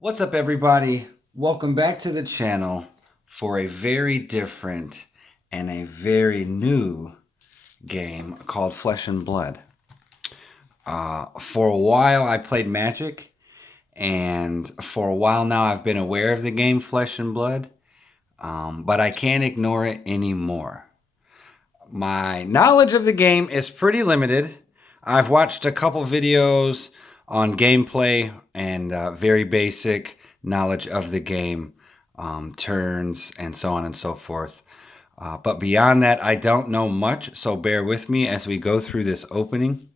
What's up, everybody? Welcome back to the channel for a very different and a very new game called Flesh and Blood. For a while I played Magic, and for a while now I've been aware of the game Flesh and Blood, but I can't ignore it anymore. My knowledge of the game is pretty limited. I've watched a couple videos on gameplay and very basic knowledge of the game, turns and so on and so forth. But beyond that, I don't know much, so bear with me as we go through this opening.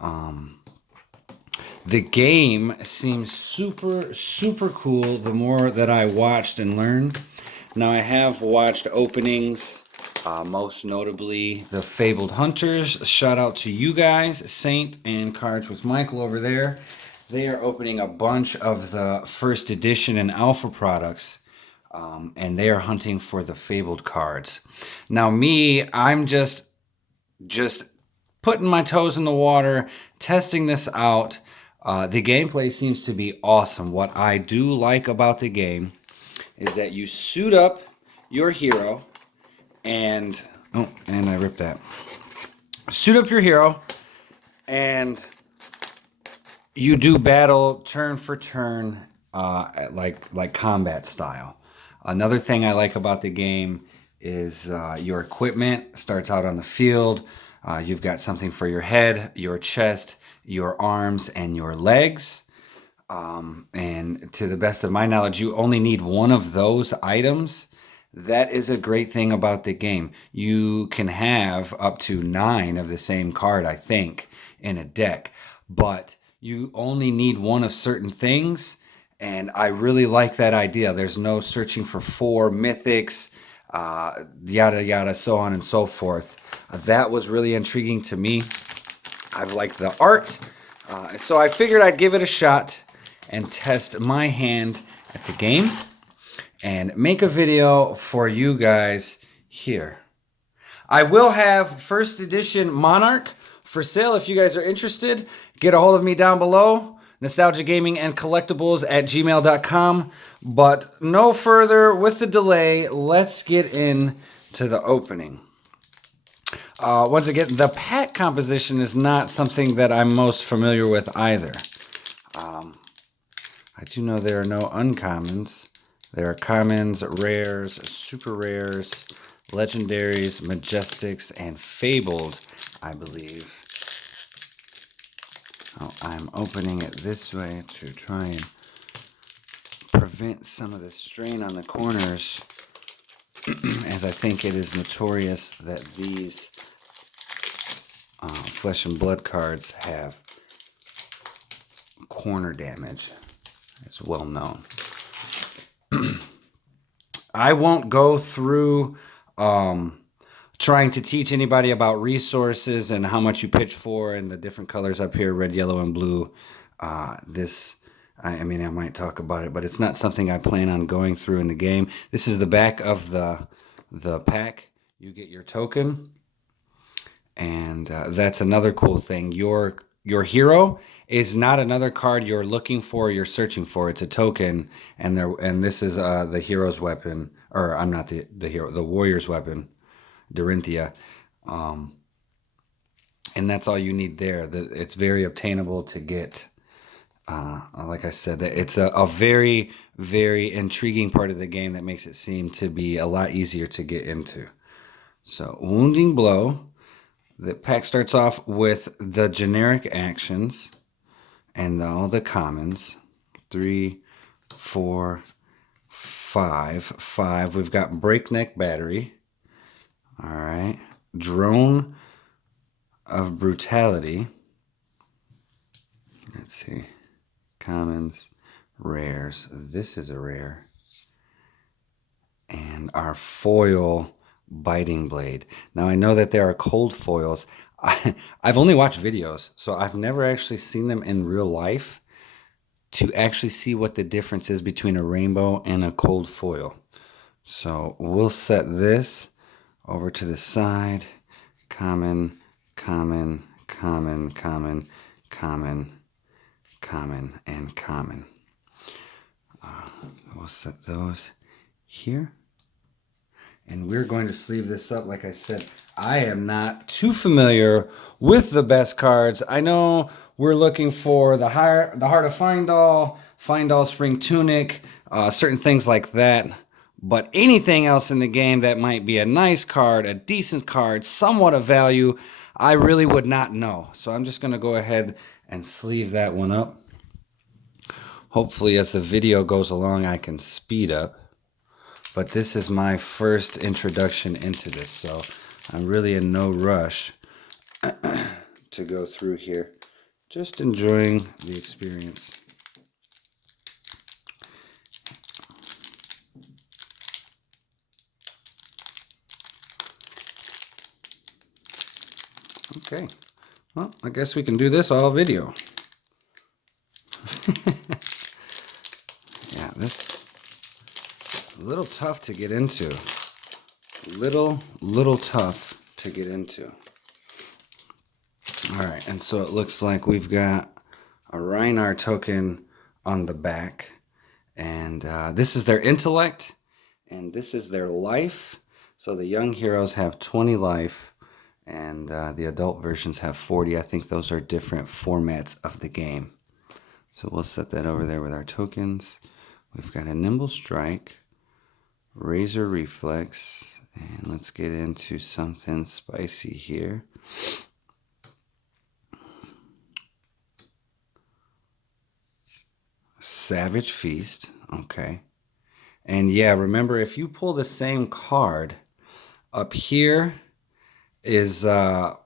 The game seems super cool the more that I watched and learned. Now, I have watched openings, most notably the Fabled Hunters. Shout out to you guys, Saint and Cards with Michael over there. They are opening a bunch of the first edition and alpha products, and they are hunting for the Fabled cards. Now, me, I'm just putting my toes in the water, testing this out. The gameplay seems to be awesome. What I do like about the game is that you suit up your hero and I ripped that. Suit up your hero and you do battle turn for turn, like combat style. Another thing I like about the game is your equipment starts out on the field. You've got something for your head, your chest, your arms, and your legs. And to the best of my knowledge, you only need one of those items. That is a great thing about the game. You can have up to 9 of the same card, I think, in a deck, but you only need one of certain things, and I really like that idea. There's no searching for 4 mythics, yada yada, so on and so forth. That was really intriguing to me. I've liked the art, so I figured I'd give it a shot and test my hand at the game and make a video for you guys here. I will have first edition Monarch for sale if you guys are interested. Get a hold of me down below, nostalgia gaming and collectibles at gmail.com. But no further with the delay, let's get into the opening. Once again, the pack composition is not something that I'm most familiar with either. I do know there are no uncommons. There are commons, rares, super rares, legendaries, majestics, and fabled, I believe. Oh, I'm opening it this way to try and prevent some of the strain on the corners, as I think it is notorious that these Flesh and Blood cards have corner damage. It's well known. I won't go through trying to teach anybody about resources and how much you pitch for and the different colors up here, red, yellow, and blue. I mean, I might talk about it, but it's not something I plan on going through in the game. This is the back of the pack. You get your token, and that's another cool thing. Your hero is not another card you're looking for, you're searching for. It's a token, and this is the hero's weapon, or I'm not the hero, the warrior's weapon, Dorinthia. And that's all you need there. It's very obtainable to get. Like I said, it's a very, very intriguing part of the game that makes it seem to be a lot easier to get into. So, Wounding Blow. The pack starts off with the generic actions and all the commons. 3, 4, 5. 5. We've got Breakneck Battery. All right. Drone of Brutality. Let's see. Commons, rares. This is a rare. And our foil, Biting Blade. Now, I know that there are cold foils. I've only watched videos, so I've never actually seen them in real life to actually see what the difference is between a rainbow and a cold foil. So we'll set this over to the side. Common, common, common, common, common, common, and common. we'll set those here. And we're going to sleeve this up. Like I said, I am not too familiar with the best cards. I know we're looking for the Heart of Findall Spring Tunic, certain things like that. But anything else in the game that might be a nice card, a decent card, somewhat of value, I really would not know. So I'm just going to go ahead and sleeve that one up. Hopefully, as the video goes along, I can speed up. But this is my first introduction into this, so I'm really in no rush to go through here. Just enjoying the experience. Okay, well, I guess we can do this all video. Yeah, this a little tough to get into. Little tough to get into. All right, and so it looks like we've got a Rhinar token on the back, and this is their intellect, and this is their life. So the young heroes have 20 life, and the adult versions have 40. I think those are different formats of the game. So we'll set that over there with our tokens. We've got a Nimble Strike, Razor Reflex, and let's get into something spicy here. Savage Feast, okay. And yeah, remember, if you pull the same card, up here is a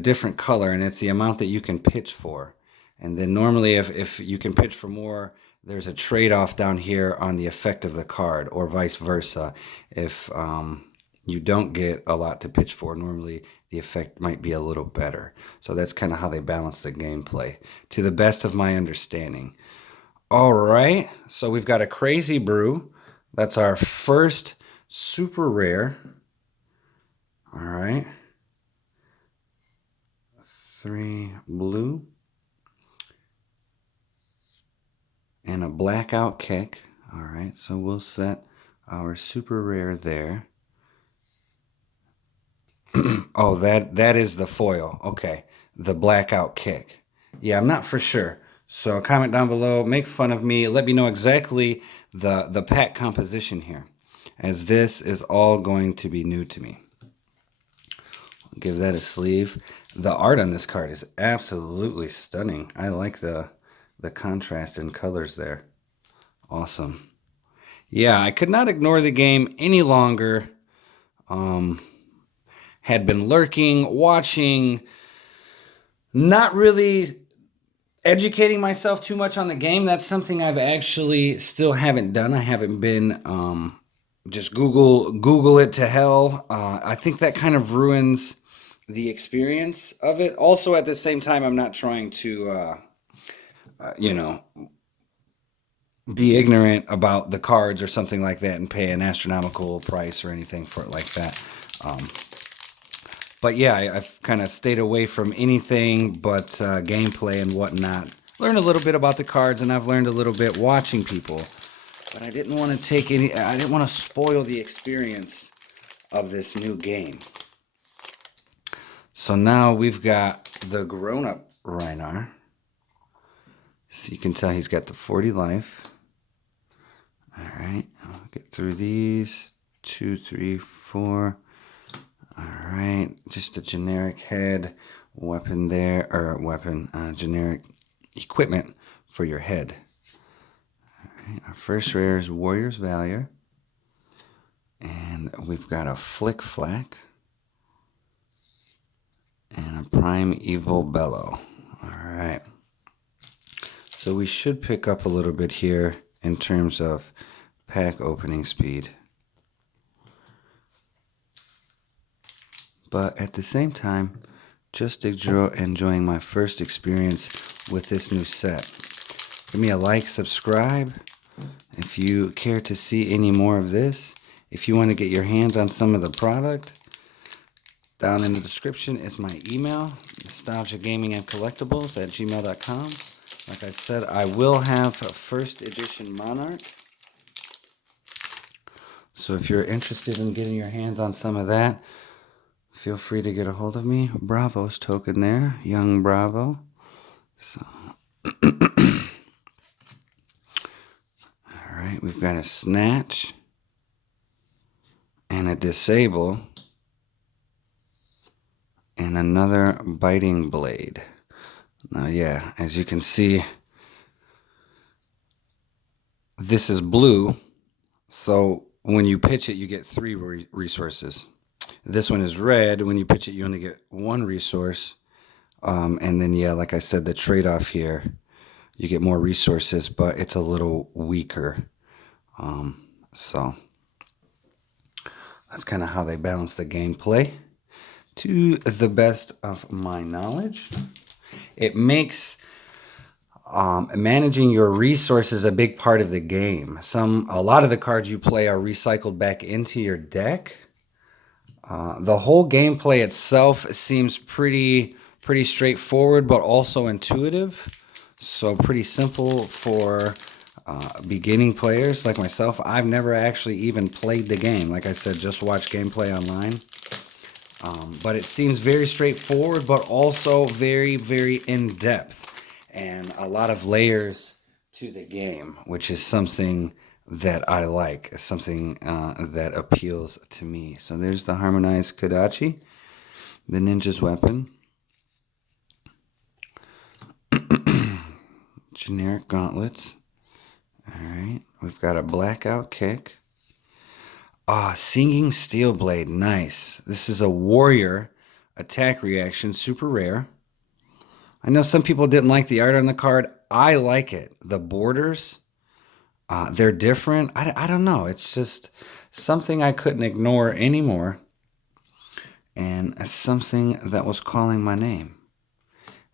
different color, and it's the amount that you can pitch for. And then normally if you can pitch for more, there's a trade-off down here on the effect of the card, or vice versa. If you don't get a lot to pitch for, normally the effect might be a little better. So that's kind of how they balance the gameplay, to the best of my understanding. All right, so we've got a Crazy Brew. That's our first super rare. All right. 3 blue. And a Blackout Kick. All right, so we'll set our super rare there. Oh, that is the foil. Okay, the Blackout Kick. Yeah, I'm not for sure. So comment down below, make fun of me, let me know exactly the pack composition here, as this is all going to be new to me. I'll give that a sleeve. The art on this card is absolutely stunning. I like the contrast in colors there. Awesome. Yeah, I could not ignore the game any longer. Had been lurking, watching, not really educating myself too much on the game. That's something I've actually still haven't done. I haven't been just Google it to hell. I think that kind of ruins the experience of it. Also, at the same time, I'm not trying to be ignorant about the cards or something like that and pay an astronomical price or anything for it like that. But yeah, I've kind of stayed away from anything but gameplay and whatnot. Learned a little bit about the cards, and I've learned a little bit watching people. But I didn't want to I didn't want to spoil the experience of this new game. So now we've got the grown-up Rhinar. So you can tell he's got the 40 life. All right, I'll get through these. 2, 3, 4. All right, just a generic head, weapon there, or generic equipment for your head. All right, our first rare is Warrior's Valor. And we've got a Flick Flack. And a Primeval Bellow. All right. So we should pick up a little bit here in terms of pack opening speed. But at the same time, just enjoying my first experience with this new set. Give me a like, subscribe if you care to see any more of this. If you want to get your hands on some of the product, down in the description is my email, nostalgiagamingandcollectibles@gmail.com. Like I said, I will have a first edition Monarch So if you're interested in getting your hands on some of that, feel free to get a hold of me. Bravo's token there, young Bravo. So, all right, we've got a snatch and a disable and another biting blade. Now, yeah, as you can see, this is blue, so when you pitch it, you get 3 resources. This one is red. When you pitch it, you only get 1 resource. And then, yeah, like I said, the trade-off here, you get more resources, but it's a little weaker. So that's kind of how they balance the gameplay to the best of my knowledge. It makes managing your resources a big part of the game. A lot of the cards you play are recycled back into your deck. The whole gameplay itself seems pretty straightforward, but also intuitive. So pretty simple for beginning players like myself. I've never actually even played the game. Like I said, just watch gameplay online. But it seems very straightforward, but also very, very in-depth. And a lot of layers to the game, which is something that I like, something that appeals to me. So there's the harmonized Kodachi, the ninja's weapon. Generic gauntlets. All right, we've got a blackout kick. Singing steel blade, nice. This is a warrior attack reaction, super rare. I know some people didn't like the art on the card. I like it. The borders, they're different. I don't know. It's just something I couldn't ignore anymore. And something that was calling my name.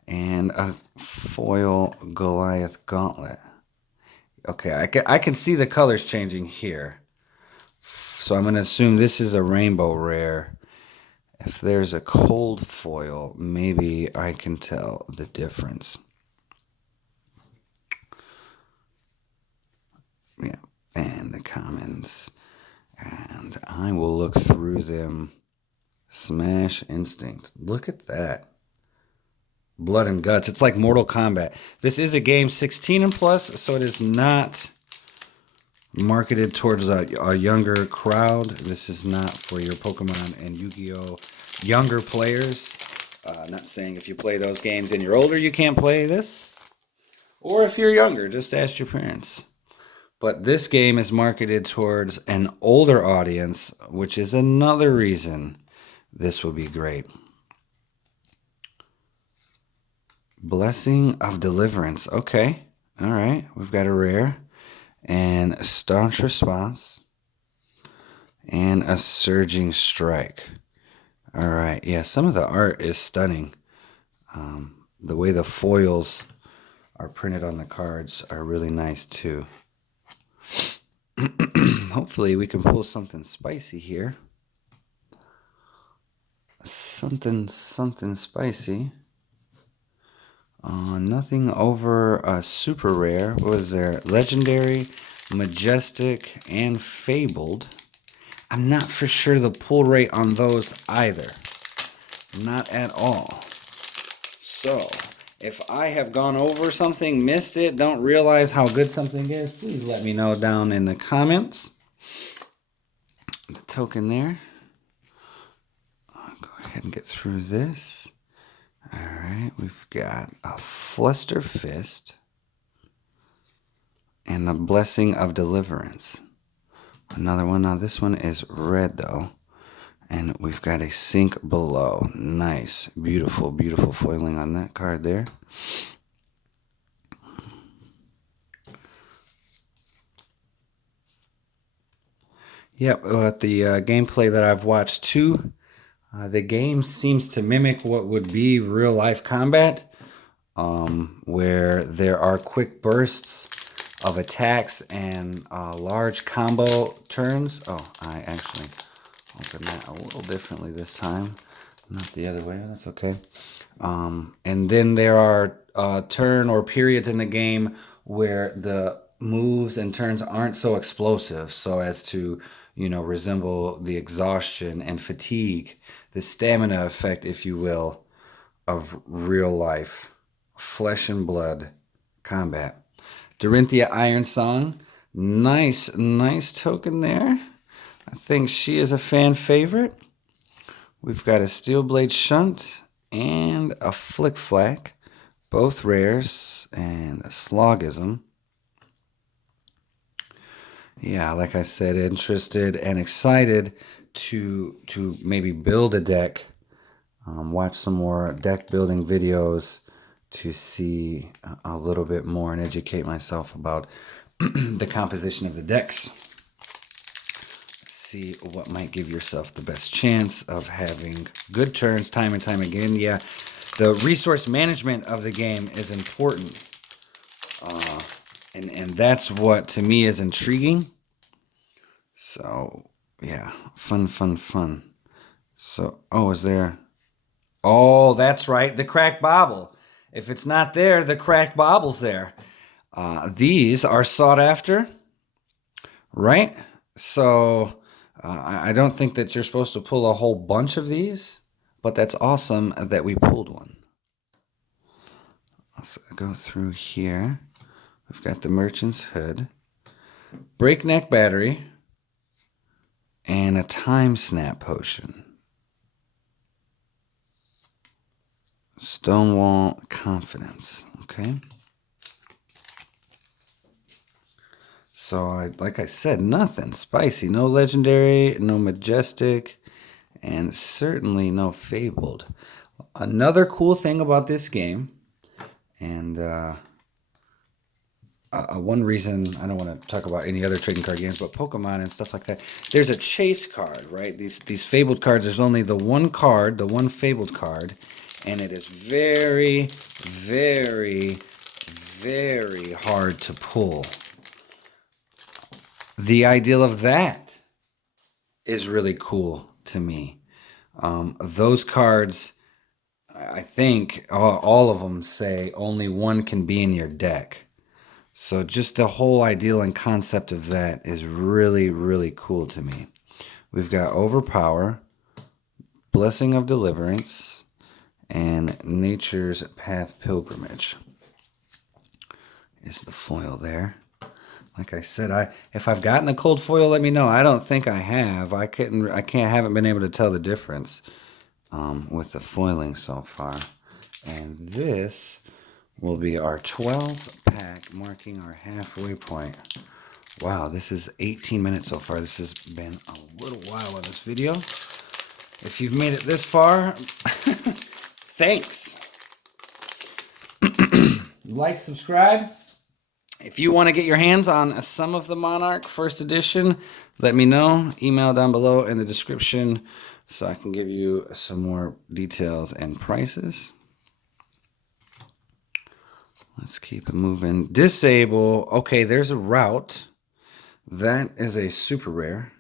And a foil Goliath gauntlet. Okay, I can see the colors changing here. So I'm going to assume this is a rainbow rare. If there's a cold foil, maybe I can tell the difference. Yeah, and the commons. And I will look through them. Smash Instinct. Look at that. Blood and Guts. It's like Mortal Kombat. This is a game 16 and plus, so it is not marketed towards a younger crowd. This is not for your Pokemon and Yu-Gi-Oh! Younger players. Not saying if you play those games and you're older, you can't play this. Or if you're younger, just ask your parents. But this game is marketed towards an older audience, which is another reason this will be great. Blessing of Deliverance. Okay. All right. We've got a rare. And a Staunch Response. And a Surging Strike. All right. Yeah, some of the art is stunning. The way the foils are printed on the cards are really nice too. Hopefully we can pull something spicy here. Something spicy. Nothing over super rare. What was there? Legendary, Majestic, and Fabled. I'm not for sure the pull rate on those either. Not at all. So, if I have gone over something, missed it, don't realize how good something is, please let me know down in the comments. The token there. I'll go ahead and get through this. All right, we've got a Fluster Fist and a Blessing of Deliverance. Another one. Now this one is red though. And we've got a Sink Below. Nice. Beautiful, beautiful foiling on that card there. Yep, the gameplay that I've watched too, the game seems to mimic what would be real life combat, where there are quick bursts of attacks and large combo turns. Oh, I actually open that a little differently this time, not the other way. That's okay. And then there are turn or periods in the game where the moves and turns aren't so explosive, so as to, resemble the exhaustion and fatigue, the stamina effect, if you will, of real life, flesh and blood combat. Dorinthia Ironsong, nice token there. I think she is a fan favorite. We've got a Steel Blade Shunt and a Flick Flack, both rares, and a Slogism. Yeah, like I said, interested and excited to maybe build a deck, watch some more deck building videos to see a little bit more and educate myself about the composition of the decks. See what might give yourself the best chance of having good turns time and time again. Yeah, the resource management of the game is important. And that's what, to me, is intriguing. So, yeah, fun. So, is there... Oh, that's right, the cracked bobble. If it's not there, the cracked bobble's there. These are sought after, right? So, I don't think that you're supposed to pull a whole bunch of these, but that's awesome that we pulled one. Let's go through here. We've got the Merchant's Hood, Breakneck Battery, and a Time Snap Potion. Stonewall Confidence, okay? So, like I said, nothing spicy. No legendary, no majestic, and certainly no fabled. Another cool thing about this game, and one reason I don't want to talk about any other trading card games, but Pokemon and stuff like that, there's a chase card, right? These fabled cards, there's only the one card, the one fabled card, and it is very, very, very hard to pull. The ideal of that is really cool to me. Those cards, I think all of them say only one can be in your deck. So just the whole ideal and concept of that is really, really cool to me. We've got Overpower, Blessing of Deliverance, and Nature's Path Pilgrimage is the foil there. Like I said, if I've gotten a cold foil, let me know. I don't think I have. Haven't been able to tell the difference with the foiling so far. And this will be our 12th pack, marking our halfway point. Wow, this is 18 minutes so far. This has been a little while on this video. If you've made it this far, thanks. Like, subscribe. If you want to get your hands on some of the Monarch First Edition, let me know. Email down below in the description so I can give you some more details and prices. Let's keep it moving. Disable. Okay, there's a route. That is a super rare.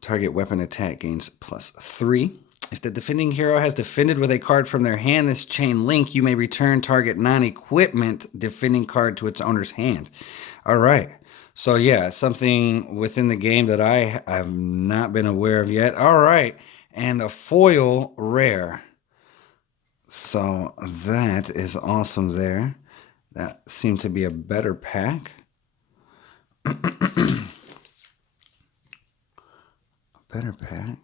Target weapon attack gains +3. If the defending hero has defended with a card from their hand this chain link, you may return target non-equipment defending card to its owner's hand. All right. So, yeah, something within the game that I have not been aware of yet. All right. And a foil rare. So that is awesome there. That seemed to be a better pack. A better pack.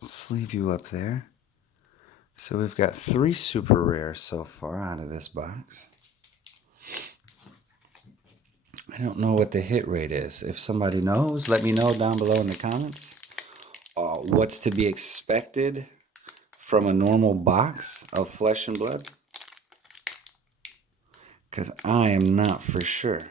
Sleeve you up there. So we've got 3 super rares so far out of this box. I don't know what the hit rate is. If somebody knows, let me know down below in the comments. What's to be expected from a normal box of Flesh and Blood? Because I am not for sure.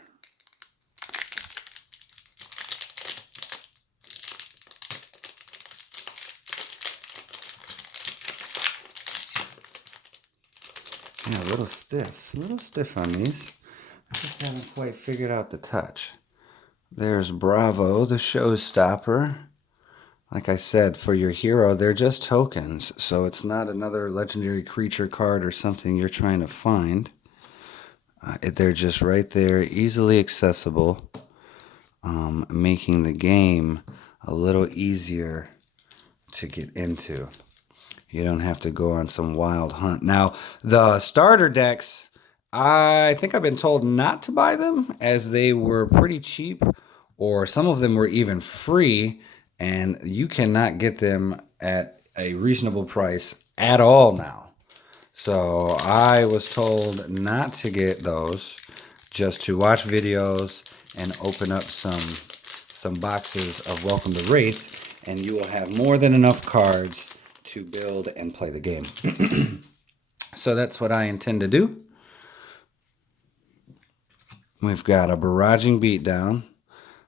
Yeah, a little stiff on these. I just haven't quite figured out the touch. There's Bravo, the showstopper. Like I said, for your hero, they're just tokens. So it's not another legendary creature card or something you're trying to find. They're just right there, easily accessible, making the game a little easier to get into. You don't have to go on some wild hunt. Now, the starter decks, I think I've been told not to buy them as they were pretty cheap, or some of them were even free, and you cannot get them at a reasonable price at all now. So I was told not to get those, just to watch videos and open up some boxes of Welcome to Rathe, and you will have more than enough cards to build and play the game. So that's what I intend to do. We've got a Barraging Beatdown,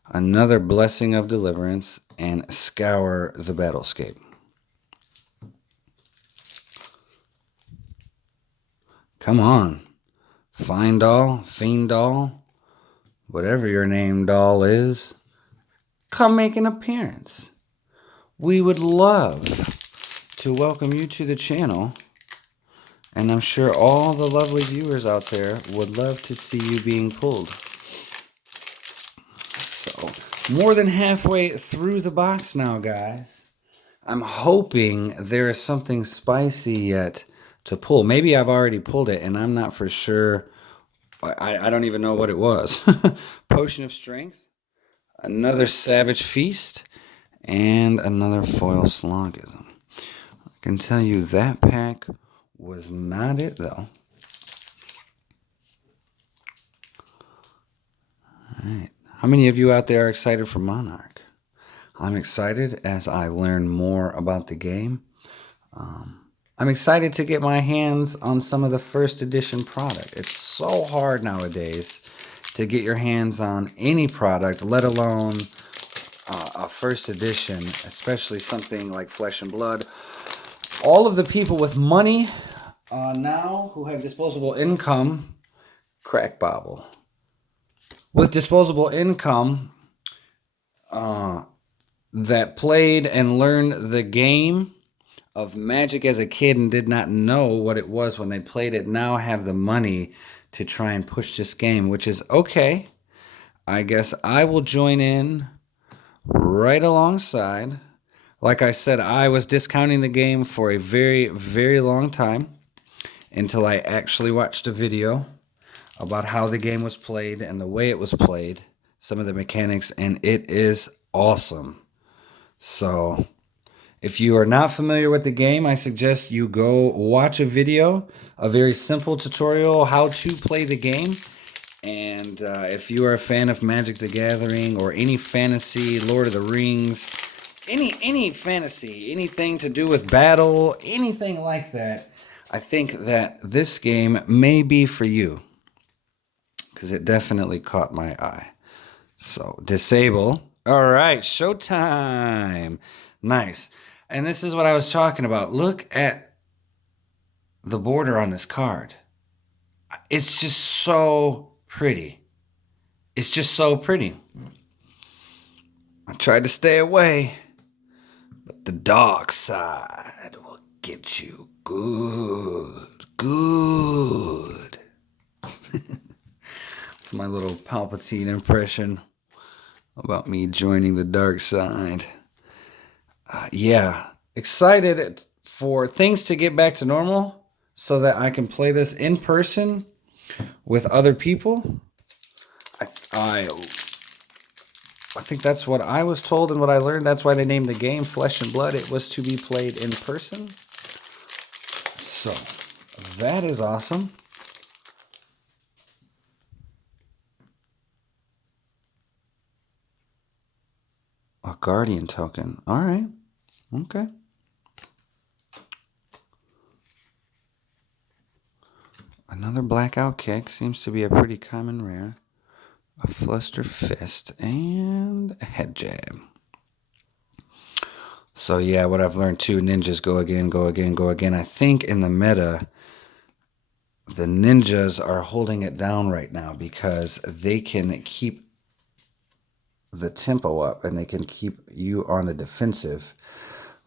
another Blessing of Deliverance, and Scour the Battlescape. Come on. Find Doll, Fiend Doll, whatever your name doll is, come make an appearance. We would love to welcome you to the channel, and I'm sure all the lovely viewers out there would love to see you being pulled. So, more than halfway through the box now, guys. I'm hoping there is something spicy yet to pull. Maybe I've already pulled it, and I'm not for sure. I don't even know what it was. Potion of Strength, another Savage Feast, and another Foil Slogism. I can tell you that pack was not it, though. All right. How many of you out there are excited for Monarch? I'm excited as I learn more about the game. I'm excited to get my hands on some of the first edition product. It's so hard nowadays to get your hands on any product, let alone a first edition, especially something like Flesh and Blood. All of the people with money now who have disposable income, crack bobble. With disposable income that played and learned the game of Magic as a kid and did not know what it was when they played it, now have the money to try and push this game, which is okay. I guess I will join in right alongside. Like I said, I was discounting the game for a very, very long time until I actually watched a video about how the game was played and the way it was played, some of the mechanics, and it is awesome. So if you are not familiar with the game, I suggest you go watch a video, a very simple tutorial how to play the game. And if you are a fan of Magic the Gathering or any fantasy, Lord of the Rings, any fantasy, anything to do with battle, anything like that, I think that this game may be for you, because it definitely caught my eye. So, disable. All right, showtime. Nice. And this is what I was talking about. Look at the border on this card. It's just so pretty. It's just so pretty. I tried to stay away, but the dark side will get you good. Good. It's my little Palpatine impression about me joining the dark side. Yeah, excited for things to get back to normal so that I can play this in person with other people. I think that's what I was told and what I learned. That's why they named the game Flesh and Blood. It was to be played in person. So, that is awesome. A Guardian token. All right. Okay. Another Blackout Kick. Seems to be a pretty common rare. A Fluster Fist. And a Head Jab. So, yeah, what I've learned too, ninjas go again, go again, go again. I think in the meta, the ninjas are holding it down right now because they can keep the tempo up, and they can keep you on the defensive,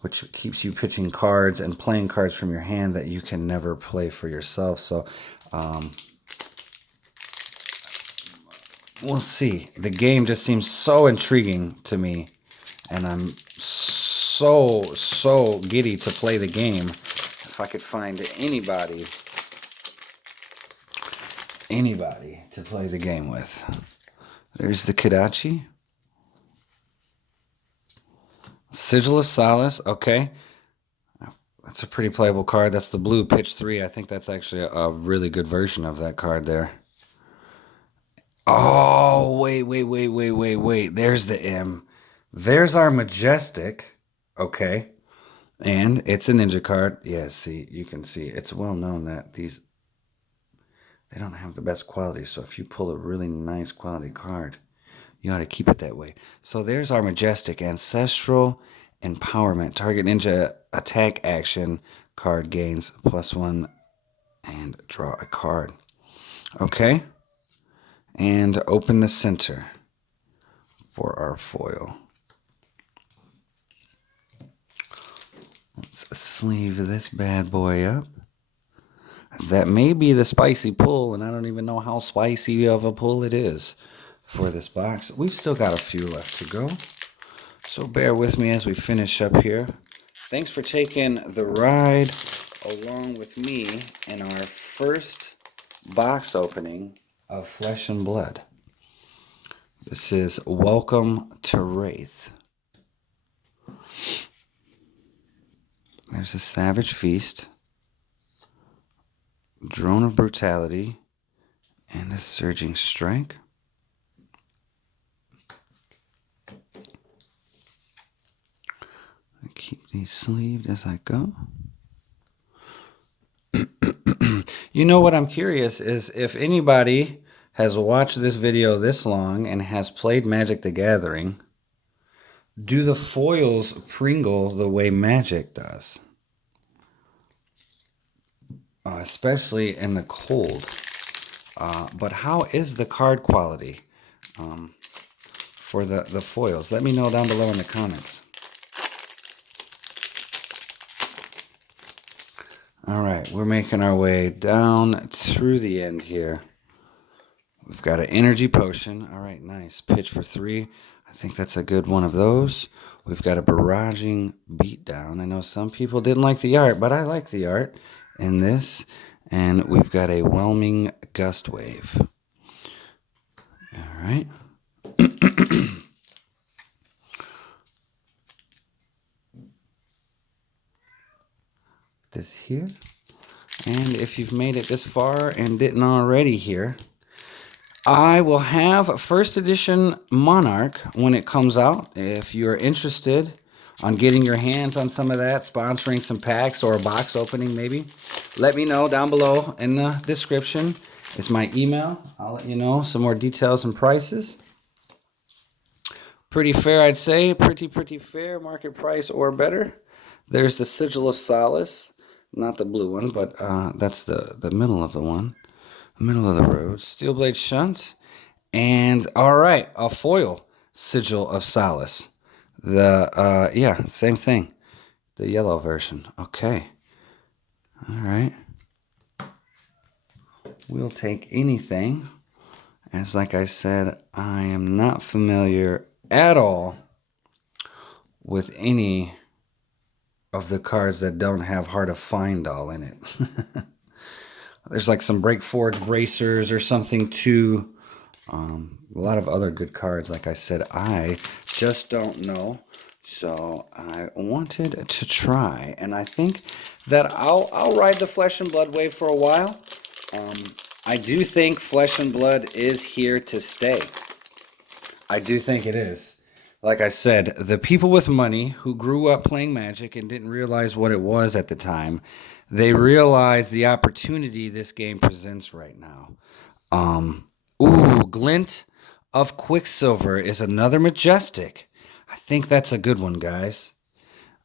which keeps you pitching cards and playing cards from your hand that you can never play for yourself. So we'll see. The game just seems so intriguing to me, and I'm so giddy to play the game. If I could find anybody to play the game with. There's the Kodachi. Sigil of Solace, okay. That's a pretty playable card. That's the blue pitch 3. I think that's actually a really good version of that card there. Oh, wait. There's the M. There's our Majestic. Okay. And it's a ninja card. Yeah, see, you can see. It's well known that they don't have the best quality. So if you pull a really nice quality card, you ought to keep it that way. So there's our Majestic. Ancestral Empowerment. Target ninja attack action card gains +1 and draw a card. Okay. And open the center for our foil. Let's sleeve this bad boy up. That may be the spicy pull, and I don't even know how spicy of a pull it is for this box. We've still got a few left to go, so bear with me as we finish up here. Thanks for taking the ride along with me in our first box opening of Flesh and Blood. This is Welcome to Rathe. There's a Savage Feast, Drone of Brutality, and a Surging Strike. I keep these sleeved as I go. You know what I'm curious is if anybody has watched this video this long and has played Magic the Gathering, do the foils pringle the way Magic does? Especially in the cold. But how is the card quality for the foils? Let me know down below in the comments. All right, we're making our way down through the end here. We've got an energy potion. All right, nice. Pitch for 3. I think that's a good one of those. We've got a barraging beatdown. I know some people didn't like the art, but I like the art in this. And we've got a whelming gust wave. All right. This here. And if you've made it this far and didn't already here, I will have first edition Monarch when it comes out. If you're interested on getting your hands on some of that, sponsoring some packs or a box opening maybe, let me know down below in the description. It's my email. I'll let you know some more details and prices. Pretty fair, I'd say. Pretty fair. Market price or better. There's the Sigil of Solace. Not the blue one, but that's the middle of the one. Middle of the road. Steel Blade Shunt. And, all right, a foil Sigil of Solace. Yeah, same thing. The yellow version. Okay. All right. We'll take anything. As like I said, I am not familiar at all with any of the cards that don't have Heart of Findall in it. There's like some Breakforge Bracers or something too. A lot of other good cards. Like I said, I just don't know. So I wanted to try. And I think that I'll ride the Flesh and Blood wave for a while. I do think Flesh and Blood is here to stay. I do think it is. Like I said, the people with money who grew up playing Magic and didn't realize what it was at the time, they realize the opportunity this game presents right now. Glint of Quicksilver is another Majestic. I think that's a good one, guys.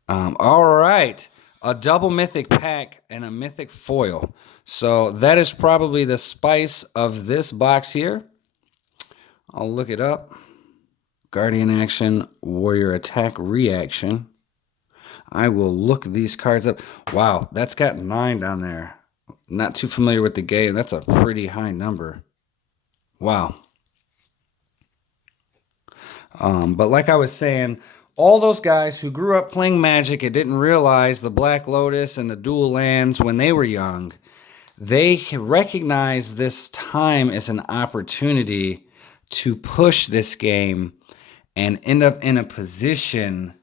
All right. A double mythic pack and a mythic foil. So that is probably the spice of this box here. I'll look it up. Guardian action, warrior attack reaction. I will look these cards up. Wow, that's got 9 down there. Not too familiar with the game. That's a pretty high number. Wow. But like I was saying, all those guys who grew up playing Magic and didn't realize the Black Lotus and the dual lands when they were young, they recognize this time as an opportunity to push this game and end up in a position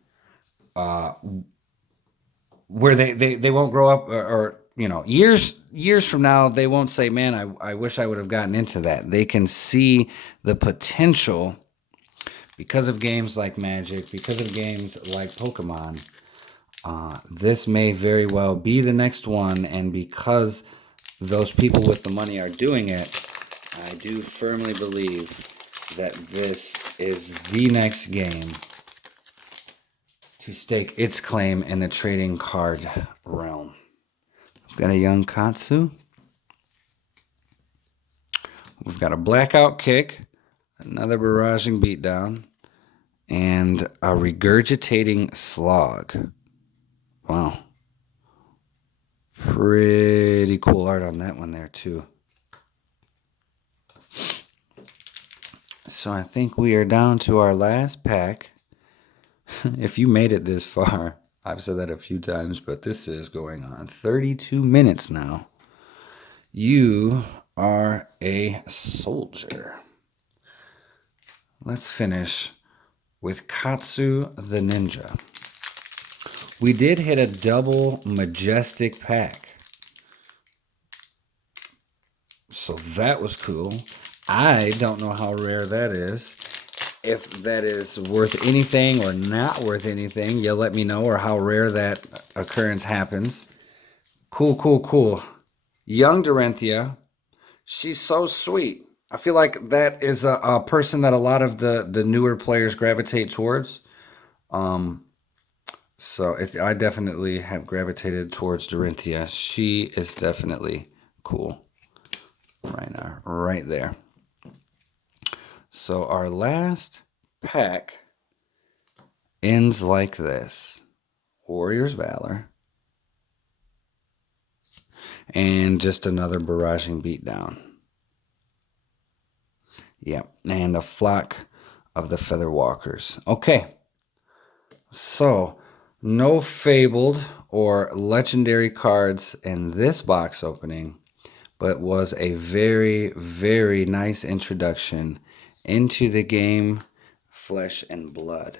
where they won't grow up or you know, years from now, they won't say, man, I wish I would have gotten into that. They can see the potential because of games like Magic, because of games like Pokemon. This may very well be the next one, and because those people with the money are doing it, I do firmly believe that this is the next game to stake its claim in the trading card realm. We've got a young Katsu. We've got a blackout kick, another barraging beatdown, and a regurgitating slog. Wow. Pretty cool art on that one there too. So I think we are down to our last pack. If you made it this far, I've said that a few times, but this is going on 32 minutes now. You are a soldier. Let's finish with Katsu the Ninja. We did hit a double majestic pack. So that was cool. I don't know how rare that is. If that is worth anything or not worth anything, you'll let me know, or how rare that occurrence happens. Cool. Young Dorinthia. She's so sweet. I feel like that is a person that a lot of the newer players gravitate towards. I definitely have gravitated towards Dorinthia. She is definitely cool. Right now, right there. So our last pack ends like this. Warrior's Valor. And just another barraging beatdown. Yep, and a flock of the Feather Walkers. Okay, so no fabled or legendary cards in this box opening, but was a very, very nice introduction into the game Flesh and Blood.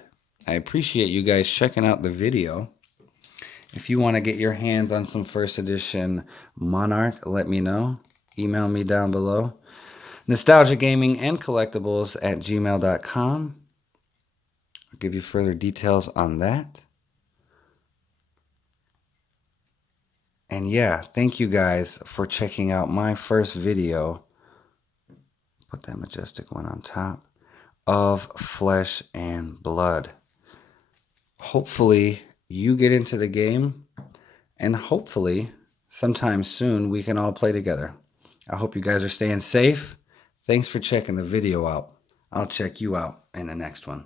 I appreciate you guys checking out the video. If you want to get your hands on some first edition Monarch, let me know. Email me down below. Nostalgia Gaming and Collectibles at gmail.com. I'll give you further details on that. And yeah, thank you guys for checking out my first video. Put that majestic one on top of Flesh and Blood. Hopefully you get into the game, and hopefully sometime soon we can all play together. I hope you guys are staying safe. Thanks for checking the video out. I'll check you out in the next one.